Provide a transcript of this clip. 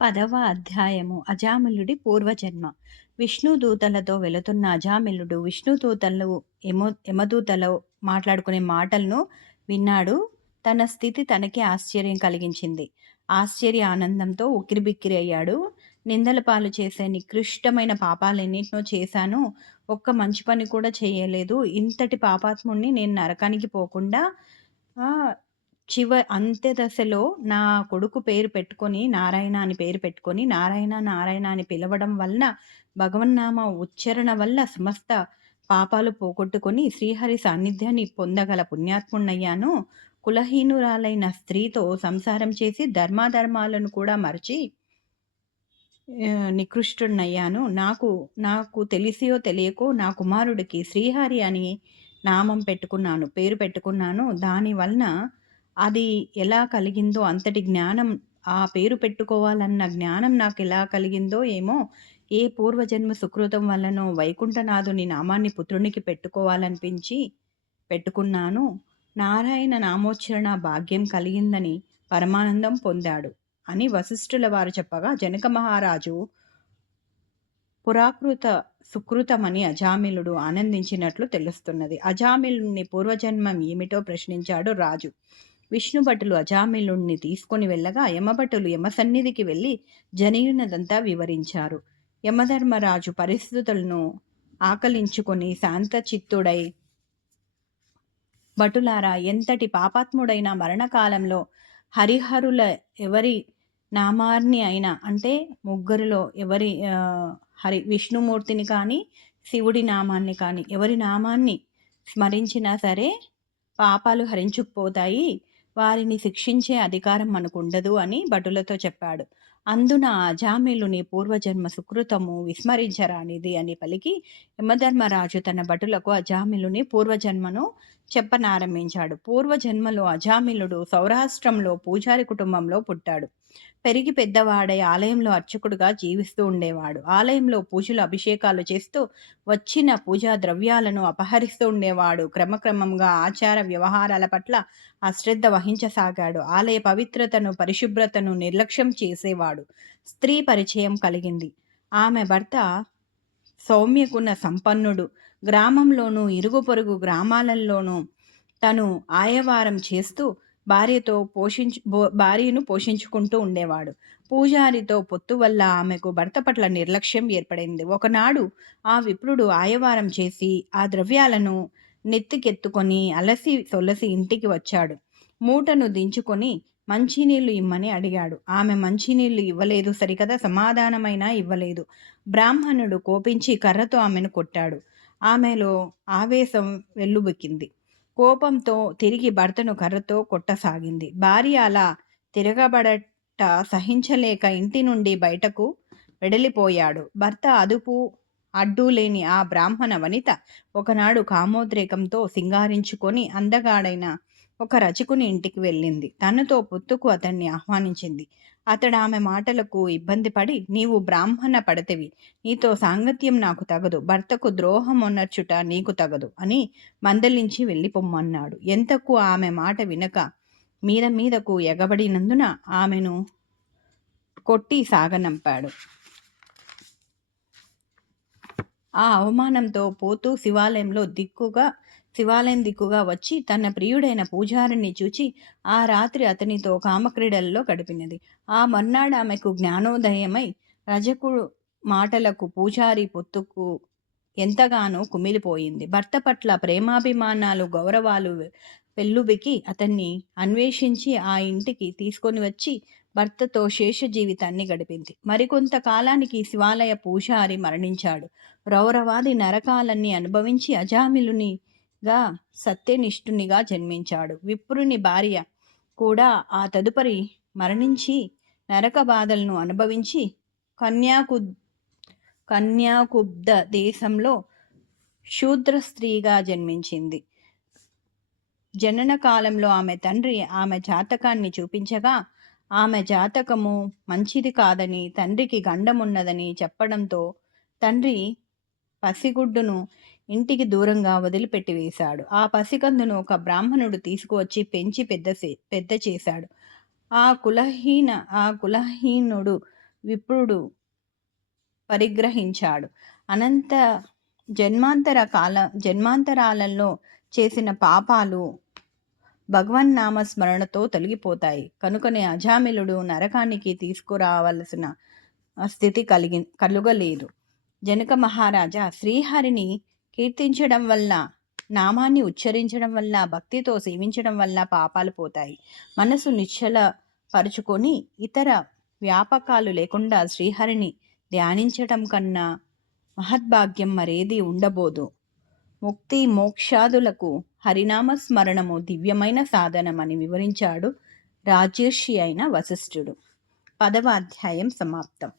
పదవ అధ్యాయము. అజామిలుడి పూర్వజన్మ. విష్ణుదూతలతో వెళుతున్న అజామిలుడు విష్ణుదూతలు యమ యమదూతలో మాట్లాడుకునే మాటలను విన్నాడు. తన స్థితి తనకి ఆశ్చర్యం కలిగించింది. ఆశ్చర్య ఆనందంతో ఉక్కిరిబిక్కిరి అయ్యాడు. నిందల పాలు చేసే నికృష్టమైన పాపాలన్నింటినో చేశాను. ఒక్క మంచి పని కూడా చేయలేదు. ఇంతటి పాపాత్ముణ్ణి నేను నరకానికి పోకుండా చివ అంత్య దశలో నా కొడుకు పేరు పెట్టుకొని నారాయణ అని పేరు పెట్టుకొని నారాయణ నారాయణ అని పిలవడం వలన భగవన్నామ ఉచ్చారణ వల్ల సమస్త పాపాలు పోగొట్టుకొని శ్రీహరి సాన్నిధ్యాన్ని పొందగల పుణ్యాత్ముణ్ణయ్యాను. కులహీనురాలైన స్త్రీతో సంసారం చేసి ధర్మాధర్మాలను కూడా మరచి నికృష్టుణ్ణయ్యాను. నాకు నాకు తెలిసియో తెలియకో నా కుమారుడికి శ్రీహరి అని నామం పెట్టుకున్నాను పేరు పెట్టుకున్నాను. దాని వలన అది ఎలా కలిగిందో అంతటి జ్ఞానం ఆ పేరు పెట్టుకోవాలన్న జ్ఞానం నాకు ఎలా కలిగిందో ఏమో ఏ పూర్వజన్మ సుకృతం వల్లనో వైకుంఠనాథుని నామాన్ని పుత్రునికి పెట్టుకోవాలనిపించి పెట్టుకున్నాను. నారాయణ నామోచ్చరణ భాగ్యం కలిగిందని పరమానందం పొందాడు అని వశిష్ఠుల వారు చెప్పగా జనక మహారాజు పురాకృత సుకృతమని అజామిలుడు ఆనందించినట్లు తెలుస్తున్నది. అజామిలుని పూర్వజన్మం ఏమిటో ప్రశ్నించాడు రాజు. విష్ణుభటులు అజామిలుణ్ణి తీసుకొని వెళ్ళగా యమభటులు యమ సన్నిధికి వెళ్ళి జనయునదంతా వివరించారు. యమధర్మరాజు పరిస్థితులను ఆకలించుకొని శాంతచిత్తుడై భటులారా ఎంతటి పాపాత్ముడైన మరణకాలంలో హరిహరుల ఎవరి నామాన్ని అయినా అంటే ముగ్గురిలో ఎవరి హరి విష్ణుమూర్తిని కానీ శివుడి నామాన్ని కానీ ఎవరి నామాన్ని స్మరించినా సరే పాపాలు హరించుకుపోతాయి. వారిని శిక్షించే అధికారం మనకు ఉండదు అని భటులతో చెప్పాడు. అందున అజామిలుని పూర్వజన్మ సుకృతము విస్మరించరానిది అని పలికి యమధర్మరాజు తన భటులకు అజామిలుని పూర్వజన్మను చెప్పనారంభించాడు. పూర్వజన్మలో అజామిలుడు సౌరాష్ట్రంలో పూజారి కుటుంబంలో పుట్టాడు. పెరిగి పెద్దవాడై ఆలయంలో అర్చకుడుగా జీవిస్తూ ఉండేవాడు. ఆలయంలో పూజలు అభిషేకాలు చేస్తూ వచ్చిన పూజా ద్రవ్యాలను అపహరిస్తూ ఉండేవాడు. క్రమక్రమంగా ఆచార వ్యవహారాల పట్ల అశ్రద్ధ వహించసాగాడు. ఆలయ పవిత్రతను పరిశుభ్రతను నిర్లక్ష్యం చేసేవాడు. స్త్రీ పరిచయం కలిగింది. ఆమె భర్త సౌమ్యకున్న సంపన్నుడు. గ్రామంలోనూ ఇరుగు పొరుగు గ్రామాలలోనూ తను ఆయవారం చేస్తూ భార్యతో పోషించు భార్యను పోషించుకుంటూ ఉండేవాడు. పూజారితో పొత్తు వల్ల ఆమెకు భర్త పట్ల నిర్లక్ష్యం ఏర్పడింది. ఒకనాడు ఆ విప్రుడు ఆయవారం చేసి ఆ ద్రవ్యాలను నెత్తికెత్తుకొని అలసి సొలసి ఇంటికి వచ్చాడు. మూటను దించుకొని మంచినీళ్ళు ఇమ్మని అడిగాడు. ఆమె మంచినీళ్ళు ఇవ్వలేదు సరికదా సమాధానమైనా ఇవ్వలేదు. బ్రాహ్మణుడు కోపించి కర్రతో ఆమెను కొట్టాడు. ఆమెలో ఆవేశం వెల్లుబెక్కింది. కోపంతో తిరిగి భర్తను కర్రతో కొట్టసాగింది. భార్య అలా తిరగబడట సహించలేక ఇంటి నుండి బయటకు వెడలిపోయాడు. భర్త అదుపు అడ్డు లేని ఆ బ్రాహ్మణ వనిత ఒకనాడు కామోద్రేకంతో సింగారించుకొని అందగాడైన ఒక రచకుని ఇంటికి వెళ్ళింది. తనతో పొత్తుకు అతన్ని ఆహ్వానించింది. అతడు ఆమె మాటలకు ఇబ్బంది పడి నీవు బ్రాహ్మణ పడతవి. నీతో సాంగత్యం నాకు తగదు. భర్తకు ద్రోహం ఉన్నర్చుట నీకు తగదు అని మందలించి వెళ్ళిపోమ్మన్నాడు. ఎంతకు ఆమె మాట వినక మీద మీదకు ఎగబడినందున ఆమెను కొట్టి సాగనంపాడు. ఆ అవమానంతో పోతూ శివాలయంలో దిక్కుగా శివాలయం దిక్కుగా వచ్చి తన ప్రియుడైన పూజారిని చూచి ఆ రాత్రి అతనితో కామక్రీడల్లో గడిపినది. ఆ మర్నాడు ఆమెకు జ్ఞానోదయమై రజకు మాటలకు పూజారి పొత్తుకు ఎంతగానో కుమిలిపోయింది. భర్త పట్ల ప్రేమాభిమానాలు గౌరవాలు పెళ్ళుబికి అతన్ని అన్వేషించి ఆ ఇంటికి తీసుకొని వచ్చి భర్తతో శేష జీవితాన్ని గడిపింది. మరికొంత కాలానికి శివాలయ పూజారి మరణించాడు. రౌరవాది నరకాలన్నీ అనుభవించి అజామిలుని గా సత్యనిష్ఠునిగా జన్మించాడు. విప్రుని భార్య కూడా ఆ తదుపరి మరణించి నరక బాధలను అనుభవించి కన్యాకు కన్యాకుబ్ద దేశంలో శూద్ర స్త్రీగా జన్మించింది. జనన కాలంలో ఆమె తండ్రి ఆమె జాతకాన్ని చూపించగా ఆమె జాతకము మంచిది కాదని తండ్రికి గండమున్నదని చెప్పడంతో తండ్రి పసిగుడ్డును ఇంటికి దూరంగా వదిలిపెట్టి వేశాడు ఆ పసికందును ఒక బ్రాహ్మణుడు తీసుకువచ్చి పెంచి పెద్ద పెద్ద చేశాడు. ఆ కులహీన ఆ కులహీనుడు విప్రుడు పరిగ్రహించాడు. అనంత జన్మాంతర కాల జన్మాంతరాలలో చేసిన పాపాలు భగవన్నామ స్మరణతో తొలగిపోతాయి. కనుకనే అజామిలుడు నరకానికి తీసుకురావలసిన స్థితి కలిగి కలుగలేదు. జనక మహారాజా శ్రీహరిని కీర్తించడం వల్ల నామాన్ని ఉచ్చరించడం వల్ల భక్తితో సేవించడం వల్ల పాపాలు పోతాయి. మనసు నిశ్చల పరుచుకొని ఇతర వ్యాపకాలు లేకుండా శ్రీహరిని ధ్యానించటం కన్నా మహద్భాగ్యం మరేది ఉండబోదు. ముక్తి మోక్షాదులకు హరినామ స్మరణము దివ్యమైన సాధనమని వివరించాడు రాజర్షి అయిన వశిష్ఠుడు. పదవ అధ్యాయం సమాప్తం.